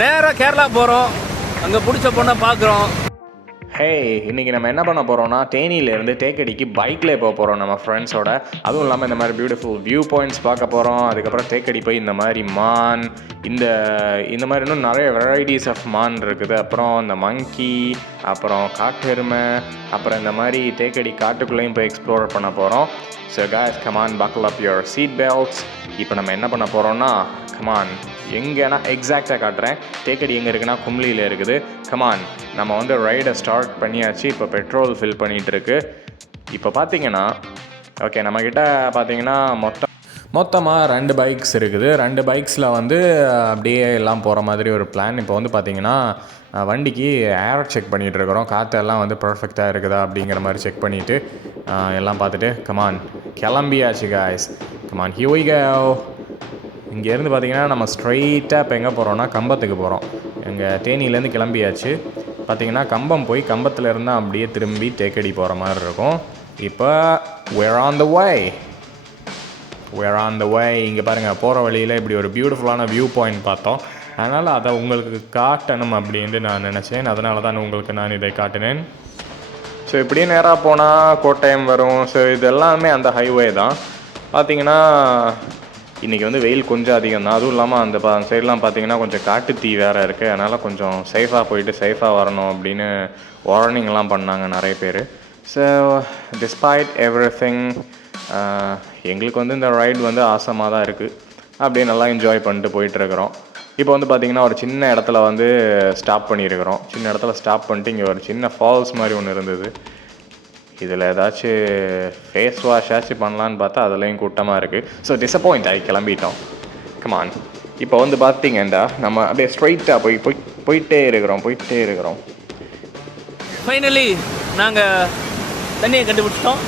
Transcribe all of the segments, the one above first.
நேராக கேரளா போகிறோம் அங்கே பிடிச்ச பொண்ணை பார்க்குறோம் ஹே இன்னைக்கு நம்ம என்ன பண்ண போகிறோம்னா தேனியிலேருந்து தேக்கடிக்கு பைக்கில் போக போகிறோம் நம்ம ஃப்ரெண்ட்ஸோட அதுவும் இல்லாமல் இந்த மாதிரி பியூட்டிஃபுல் வியூ பாயிண்ட்ஸ் பார்க்க போகிறோம் அதுக்கப்புறம் தேக்கடி போய் இந்த மாதிரி மான் இந்த இந்த மாதிரி இன்னும் நிறைய வெரைட்டிஸ் ஆஃப் மான் இருக்குது. அப்புறம் இந்த மங்கி அப்புறம் காட்டெருமை அப்புறம் இந்த மாதிரி தேக்கடி காட்டுக்குள்ளேயும் போய் எக்ஸ்ப்ளோர் பண்ண போகிறோம் so guys come on buckle up your seat belts இப்போ நம்ம என்ன பண்ண போகிறோம்னா கமான் எங்கன்னா எக்ஸாக்டாக காட்டுறேன். தேக்கடி எங்கே இருக்குன்னா கும்ளியில் இருக்குது. கமான் நம்ம வந்து ரைடை ஸ்டார்ட் பண்ணியாச்சு. இப்போ பெட்ரோல் ஃபில் பண்ணிகிட்டு இருக்கு இப்போ பார்த்தீங்கன்னா ஓகே நம்மக்கிட்ட பார்த்தீங்கன்னா மொத்தம் மொத்தமாக ரெண்டு பைக்ஸ் இருக்குது. ரெண்டு பைக்ஸில் வந்து அப்படியே எல்லாம் போகிற மாதிரி ஒரு பிளான் இப்போ வந்து பார்த்திங்கன்னா வண்டிக்கு ஏர் செக் பண்ணிகிட்டு இருக்கிறோம். வந்து பர்ஃபெக்டாக இருக்குதா அப்படிங்கிற மாதிரி செக் பண்ணிவிட்டு எல்லாம் பார்த்துட்டு கமான் கிளம்பியாச்சு காய்ஸ் கமான் ஹியூகோ இங்கேருந்து பார்த்திங்கன்னா நம்ம ஸ்ட்ரைட்டாக இப்போ எங்கே போகிறோன்னா கம்பத்துக்கு போகிறோம் எங்கள் தேனியிலேருந்து கிளம்பியாச்சு. பார்த்தீங்கன்னா கம்பம் போய் கம்பத்தில் இருந்தால் அப்படியே திரும்பி தேக்கடி போகிற மாதிரி இருக்கும். இப்போ where on the way. Where on the way. இங்கே பாருங்கள் போகிற வழியில் இப்படி ஒரு பியூட்டிஃபுல்லான வியூ பாயிண்ட் பார்த்தோம். அதனால் அதை உங்களுக்கு காட்டணும் அப்படின்ட்டு நான் நினச்சேன். அதனால தான் உங்களுக்கு நான் இதை காட்டினேன். ஸோ இப்படியே நேராக போனால் கோட்டயம் வரும். ஸோ இது எல்லாமே அந்த ஹைவே தான். பார்த்தீங்கன்னா இன்றைக்கி வந்து வெயில் கொஞ்சம் அதிகம் தான். அதுவும் இல்லாமல் அந்த பா சைட்லாம் பார்த்தீங்கன்னா கொஞ்சம் காட்டு தீ வேறு இருக்குது அதனால் கொஞ்சம் சேஃபாக போயிட்டு சேஃபாக வரணும் அப்படின்னு வார்னிங்லாம் பண்ணாங்க நிறைய பேர். ஸோ டிஸ்பைட் எவ்ரி திங் எங்களுக்கு வந்து இந்த ரைடு வந்து ஆசமாக தான் இருக்குது அப்படியே நல்லா என்ஜாய் பண்ணிட்டு போயிட்டுருக்குறோம் இப்போ வந்து பார்த்தீங்கன்னா ஒரு சின்ன இடத்துல வந்து ஸ்டாப் பண்ணியிருக்கிறோம். சின்ன இடத்துல ஸ்டாப் பண்ணிட்டு இங்கே ஒரு சின்ன ஃபால்ஸ் மாதிரி ஒன்று இருந்தது. இதில் ஏதாச்சும் ஃபேஸ் வாஷ் பண்ணலான்னு பார்த்தா அதுலேயும் கூட்டமாக இருக்குது ஸோ டிசப்பாயிண்ட் ஆகி கிளம்பிட்டோம். கமான் இப்போ வந்து பார்த்தீங்கண்டா நம்ம அப்படியே ஸ்ட்ரைட்டாக போய் போய் போயிட்டே இருக்கிறோம் போயிட்டே இருக்கிறோம். ஃபைனலி நாங்கள் தண்ணியை கண்டுபிடிச்சிட்டோம்.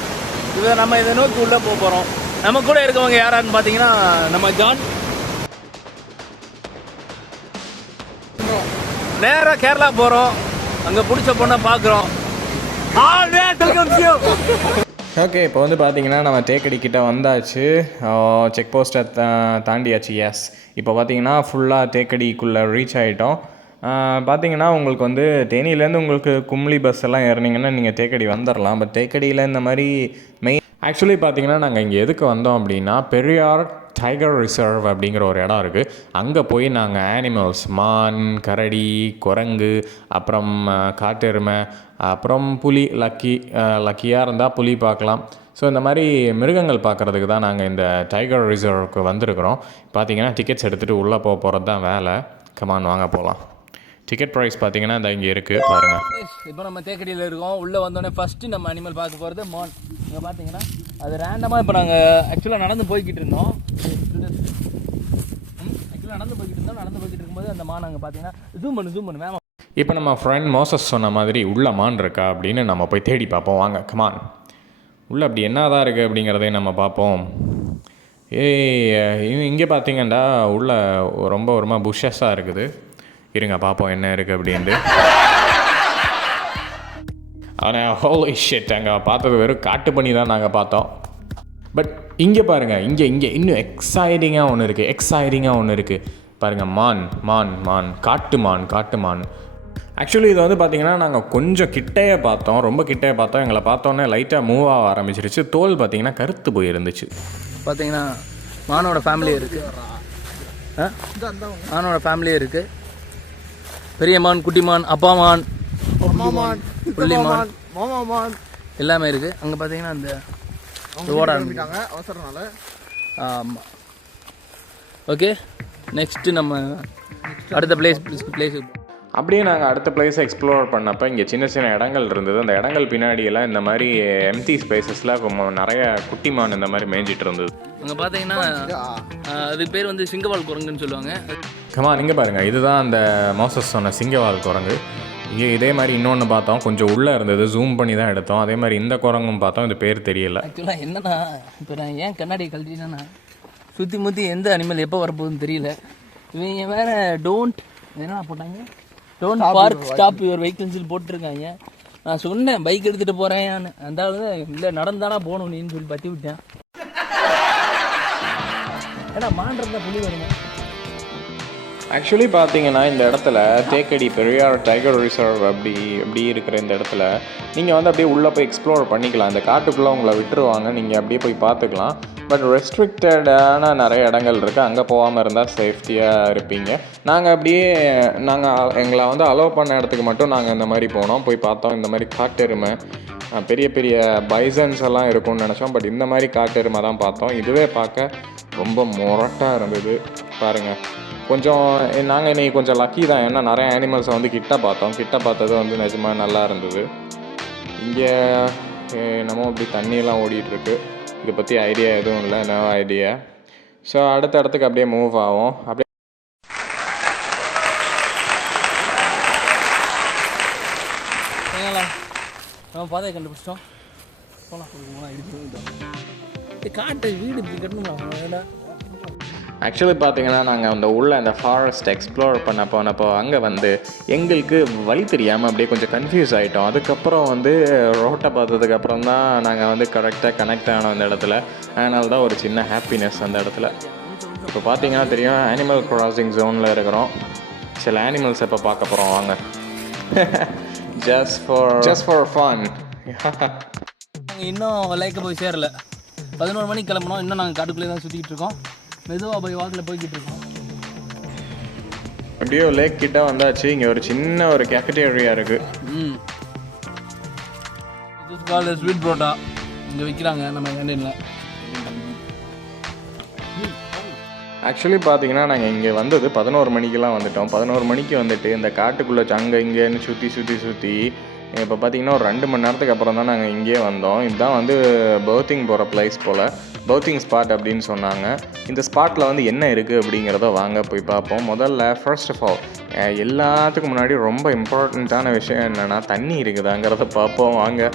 இதை நம்ம இதை நோக்கி உள்ளே போக போகிறோம் நம்ம கூட இருக்கவங்க யாரான்னு பார்த்தீங்கன்னா நம்ம ஜான் நேராக கேரளா போகிறோம் அங்கே பிடிச்ச பொண்ணை பார்க்குறோம் ஓகே இப்போ வந்து பார்த்தீங்கன்னா நம்ம தேக்கடி கிட்ட வந்தாச்சு. செக் போஸ்ட்டை தா தாண்டியாச்சு எஸ் இப்போ பார்த்தீங்கன்னா ஃபுல்லாக தேக்கடிக்குள்ளே ரீச் ஆகிட்டோம் பார்த்தீங்கன்னா உங்களுக்கு வந்து தேனியிலேருந்து உங்களுக்கு கும்ளி பஸ் எல்லாம் ஏறினீங்கன்னா நீங்கள் தேக்கடி வந்துடலாம் பட் தேக்கடியில் இந்த மாதிரி மெயின் ஆக்சுவலி பார்த்தீங்கன்னா நாங்கள் இங்கே எதுக்கு வந்தோம் அப்படின்னா பெரியார் டைகர் ரிசர்வ் அப்படிங்கிற ஒரு இடம் இருக்குது அங்கே போய் நாங்கள் ஆனிமல்ஸ் மான் கரடி குரங்கு அப்புறம் காட்டெருமை அப்புறம் புலி லக்கி லக்கியாக இருந்தால் புலி பார்க்கலாம். ஸோ இந்த மாதிரி மிருகங்கள் பார்க்குறதுக்கு தான் நாங்கள் இந்த டைகர் ரிசர்வ்க்கு வந்திருக்கிறோம். பார்த்தீங்கன்னா டிக்கெட்ஸ் எடுத்துகிட்டு உள்ளே போக போகிறது தான் வேலை கமான் வாங்க போகலாம் டிக்கெட் ப்ரைஸ் பார்த்தீங்கன்னா இந்த இங்கே இருக்குது பாருங்கள் இப்போ நம்ம தேக்கடியில் இருக்கோம். உள்ளே வந்தோடனே ஃபஸ்ட்டு நம்ம அனிமல் பார்க்க போகிறது மான் இங்கே பார்த்தீங்கன்னா அது ரேண்டமாக இப்போ நாங்கள் ஆக்சுவலாக நடந்து போய்கிட்டு இருந்தோம். ஆக்சுவலாக நடந்து போய்கிட்டு இருந்தோம். நடந்து போய்கிட்டு இருக்கும்போது அந்த மான் அங்கே பார்த்தீங்கன்னா ஜூம் பண்ணு ஜூம் பண்ணு மேம் இப்போ நம்ம ஃப்ரெண்ட் மோசஸ் சொன்ன மாதிரி உள்ள மான் இருக்கா அப்படின்னு நம்ம போய் தேடி பார்ப்போம். வாங்க கமான் உள்ள அப்படி என்னதான் இருக்குது அப்படிங்கிறதையும் நம்ம பார்ப்போம். ஏய் இங்கே பார்த்தீங்கண்டா உள்ள ரொம்ப ஒருமா புஷஸாக இருக்குது. இருங்க பார்ப்போம் என்ன இருக்குது அப்படின்ட்டு. ஆனால் ஹோலி ஷெட் அங்கே பார்த்தது வெறும் காட்டு பண்ணி தான் நாங்கள் பார்த்தோம். பட் இங்கே பாருங்கள் இங்கே இங்கே இன்னும் எக்ஸைட்டிங்காக ஒன்று இருக்குது எக்ஸைட்டிங்காக ஒன்று இருக்குது பாருங்கள் மான் மான் மான் காட்டு மான் காட்டு மான். ஆக்சுவலி இது வந்து பார்த்தீங்கன்னா நாங்கள் கொஞ்சம் கிட்டையே பார்த்தோம் ரொம்ப கிட்டையே பார்த்தோம். எங்களை பார்த்தோன்னே லைட்டாக மூவ் ஆக ஆரம்பிச்சிருச்சு. தோல் பார்த்தீங்கன்னா கருத்து போயிருந்துச்சு. பார்த்தீங்கன்னா மானோட ஃபேமிலி இருக்குது ஆ? மானோட ஃபேமிலியே இருக்குது பெரிய மான் குட்டி மான் அப்பா மான் புள்ளி மான் மாமாமான் எல்லாமே இருக்கு. அங்கே பார்த்தீங்கன்னா அந்த ஓட கிளம்பிட்டாங்க அவசரனால ஆமாம் ஓகே நெக்ஸ்ட்டு நம்ம அடுத்த பிளேஸ் பிளேஸ் அப்படியே நாங்கள் அடுத்த பிளேஸை எக்ஸ்ப்ளோர் பண்ணப்போ இங்கே சின்ன சின்ன இடங்கள் இருந்தது. அந்த இடங்கள் பின்னாடியெல்லாம் இந்த மாதிரி எம்டி ஸ்பேசஸில் நிறைய குட்டி மான் இந்த மாதிரி மேய்ஞ்சிட்டு இருந்தது. அங்கே பார்த்தீங்கன்னா அதுக்கு பேர் வந்து சிங்கவால் குரங்குன்னு சொல்லுவாங்க. கமா இங்கே பாருங்கள் இதுதான் அந்த மோசஸ் சொன்ன சிங்கவால் குரங்கு. இங்கே இதே மாதிரி இன்னொன்று பார்த்தோம். கொஞ்சம் உள்ளே இருந்தது. ஜூம் பண்ணி தான் எடுத்தோம். அதே மாதிரி இந்த குரங்கும் பார்த்தோம். இது பேர் தெரியல. ஆக்சுவலாக என்னன்னா இப்போ நான் ஏன் கண்ணாடி கழட்டினா சுற்றி முற்றி எந்த அனிமல் எப்போ வரப்போகுதுன்னு தெரியல. இவங்க வேற டோன்ட் என்ன போட்டாங்க? Don't park stop your vehicles போட்டிருக்காங்க. நான் சொன்னேன் பைக் எடுத்துகிட்டு போகிறேன் அந்த இல்லை நடந்தானா போகணும் நீன்னு சொல்லி பற்றி விட்டேன். ஏன்னா மான்றதா புலி வருமா? ஆக்சுவலி பார்த்தீங்கன்னா இந்த இடத்துல தேக்கடி பெரியார் டைகர் ரிசர்வ் அப்படி அப்படி இருக்கிற இந்த இடத்துல நீங்கள் வந்து அப்படியே உள்ளே போய் எக்ஸ்ப்ளோர் பண்ணிக்கலாம். இந்த காட்டுக்குள்ளே உங்களை விட்டுருவாங்க. நீங்கள் அப்படியே போய் பார்த்துக்கலாம். பட் ரெஸ்ட்ரிக்டடான நிறைய இடங்கள் இருக்குது அங்கே போகாமல் இருந்தால் சேஃப்டியாக இருப்பீங்க. நாங்கள் அப்படியே நாங்கள் எங்களை வந்து அலோவ் பண்ண இடத்துக்கு மட்டும் நாங்கள் இந்த மாதிரி போனோம். போய் பார்த்தோம். இந்த மாதிரி காட்டெருமை பெரிய பெரிய பைசன்ஸ் எல்லாம் இருக்கும்னு நினச்சோம். பட் இந்த மாதிரி காட்டெருமை தான் பார்த்தோம். இதுவே பார்க்க ரொம்ப மொரட்டாக இருந்தது. பாருங்கள் கொஞ்சம் நாங்கள் இன்னைக்கு கொஞ்சம் லக்கி தான். ஏன்னா நிறைய அனிமல்ஸை வந்து கிட்ட பார்த்தோம். கிட்ட பார்த்தது வந்து நிஜமாக நல்லா இருந்தது. இங்கே என்னமோ இப்படி தண்ணியெல்லாம் ஓடிட்டுருக்கு. இதை பற்றி ஐடியா எதுவும் இல்லை. நோ ஐடியா ஸோ அடுத்த இடத்துக்கு அப்படியே மூவ் ஆகும் அப்படியே நம்ம பாதையை கண்டுபிடிச்சிட்டோம். போகலாம் இடிச்சு காட்டு வீடு இப்படி கட்டணுமா ஆக்சுவலி பார்த்தீங்கன்னா நாங்கள் அந்த உள்ள அந்த ஃபாரஸ்ட் எக்ஸ்ப்ளோர் பண்ண போனப்போ அங்கே வந்து எங்களுக்கு வழி தெரியாமல் அப்படியே கொஞ்சம் கன்ஃபியூஸ் ஆகிட்டோம் அதுக்கப்புறம் வந்து ரோட்டை பார்த்ததுக்கு அப்புறம் தான் நாங்கள் வந்து கரெக்டாக கனெக்ட் ஆனோம் அந்த இடத்துல. அதனால தான் ஒரு சின்ன ஹாப்பினஸ் அந்த இடத்துல. இப்போ பார்த்தீங்கன்னா தெரியும் அனிமல் கிராசிங் ஜோனில் இருக்கிறோம். சில அனிமல்ஸ் இப்போ பார்க்க போகிறோம் வாங்க. Just for just for fun இன்னும் லைக்க போய் சேரல. பதினோரு மணிக்கு கிளம்பணும் இன்னும் நாங்கள் காட்டுக்குள்ளே தான் சுற்றிக்கிட்டு இருக்கோம். மெதுவாக போய் வாக்கில் போய்கிட்டு இருக்கோம். அப்படியே லேக் கிட்ட வந்தாச்சு. இங்கே ஒரு சின்ன ஒரு கேஃபிட்டேரியா இருக்குது ம். கால் ஸ்வீட் புரோட்டா இங்கே விற்கிறாங்க நம்ம கேண்டீனில் ஆக்சுவலி பார்த்தீங்கன்னா நாங்கள் இங்கே வந்தது பதினோரு மணிக்கெலாம் வந்துட்டோம். பதினோரு மணிக்கு வந்துட்டு இந்த காட்டுக்குள்ளே அங்கே இங்கேன்னு சுற்றி சுற்றி சுற்றி இப்போ பார்த்தீங்கன்னா ஒரு ரெண்டு மணி நேரத்துக்கு அப்புறம் தான் நாங்கள் இங்கேயே வந்தோம். இதுதான் வந்து பர்த்திங் போகிற பிளேஸ் போல். பர்த்திங் ஸ்பாட் அப்படின்னு சொன்னாங்க. இந்த ஸ்பாட்டில் வந்து என்ன இருக்குது அப்படிங்கிறத வாங்க போய் பார்ப்போம். முதல்ல ஃபர்ஸ்ட் ஆஃப் ஆல் எல்லாத்துக்கும் முன்னாடி ரொம்ப இம்பார்ட்டண்ட்டான விஷயம் என்னென்னா தண்ணி இருக்குதாங்கிறத பார்ப்போம். வாங்க.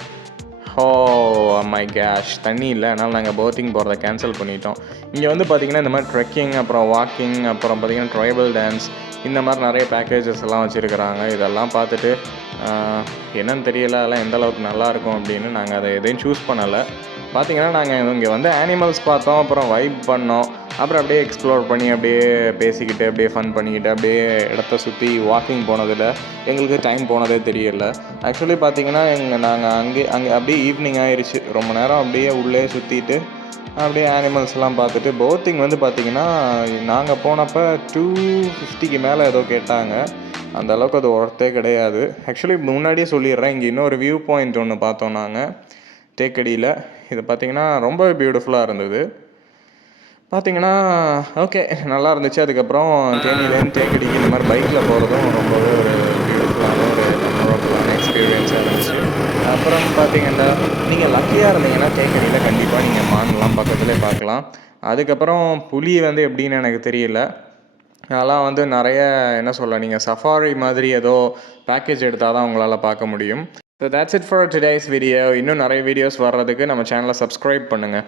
ஓ oh மை கேஷ் தண்ணி இல்லை. அதனால் நாங்கள் போத்திங் போகிறத கேன்சல் பண்ணிட்டோம். இங்கே வந்து பார்த்திங்கன்னா இந்த மாதிரி ட்ரெக்கிங் அப்புறம் வாக்கிங் அப்புறம் பார்த்திங்கன்னா ட்ரைபல் டான்ஸ் இந்த மாதிரி நிறைய பேக்கேஜஸ் எல்லாம் வச்சுருக்கிறாங்க. இதெல்லாம் பார்த்துட்டு என்னன்னு தெரியல அதெல்லாம் எந்த அளவுக்கு நல்லாயிருக்கும் அப்படின்னு நாங்கள் அதை எதையும் சூஸ் பண்ணலை. பார்த்தீங்கன்னா நாங்கள் இங்கே வந்து ஆனிமல்ஸ் பார்த்தோம் அப்புறம் வைப் பண்ணோம். அப்புறம் அப்படியே எக்ஸ்ப்ளோர் பண்ணி அப்படியே பேசிக்கிட்டு அப்படியே ஃபன் பண்ணிக்கிட்டு அப்படியே இடத்த சுற்றி வாக்கிங் போனதில் எங்களுக்கு டைம் போனதே தெரியல. ஆக்சுவலி பார்த்தீங்கன்னா எங்கள் நாங்கள் அங்கே அங்கே அப்படியே ஈவினிங் ஆயிடுச்சு ரொம்ப நேரம் அப்படியே உள்ளே சுற்றிட்டு அப்படியே ஆனிமல்ஸ்லாம் பார்த்துட்டு போட்டிங் வந்து பார்த்திங்கன்னா நாங்கள் போனப்போ டூ ஃபிஃப்டிக்கு மேலே ஏதோ கேட்டாங்க. அந்த அளவுக்கு அது ஒர்த்தே கிடையாது. ஆக்சுவலி முன்னாடியே சொல்லிடுறேன். இங்கே இன்னொரு வியூ பாயிண்ட் ஒன்று பார்த்தோம் நாங்கள் தேக்கடியில். இது பார்த்தீங்கன்னா ரொம்ப பியூட்டிஃபுல்லாக இருந்தது. பார்த்தீங்கன்னா ஓகே நல்லா இருந்துச்சு. அதுக்கப்புறம் தேனியிலேருந்து தேக்கடிக்கு இந்த மாதிரி பைக்கில் போகிறதும் ரொம்பவே ஒரு பியூட்டிஃபுல்லான ஒரு மெமரபுளான எக்ஸ்பீரியன்ஸாக இருந்துச்சு. அப்புறம் பார்த்தீங்கன்னா நீங்கள் லக்கியாக இருந்தீங்கன்னா தேக்கடியில் கண்டிப்பாக நீங்கள் மான்லாம் பக்கத்துலேயே பார்க்கலாம். அதுக்கப்புறம் புலி வந்து எப்படின்னு எனக்கு தெரியல. அதெல்லாம் வந்து நிறைய என்ன சொல்ல நீங்கள் சஃபாரி மாதிரி ஏதோ பேக்கேஜ் எடுத்தால் தான் உங்களால் பார்க்க முடியும். So that's it for today's video இன்னும் நிறைய வீடியோஸ் வர்றதுக்கு நம்ம சேனலை சப்ஸ்கிரைப் பண்ணுங்கள்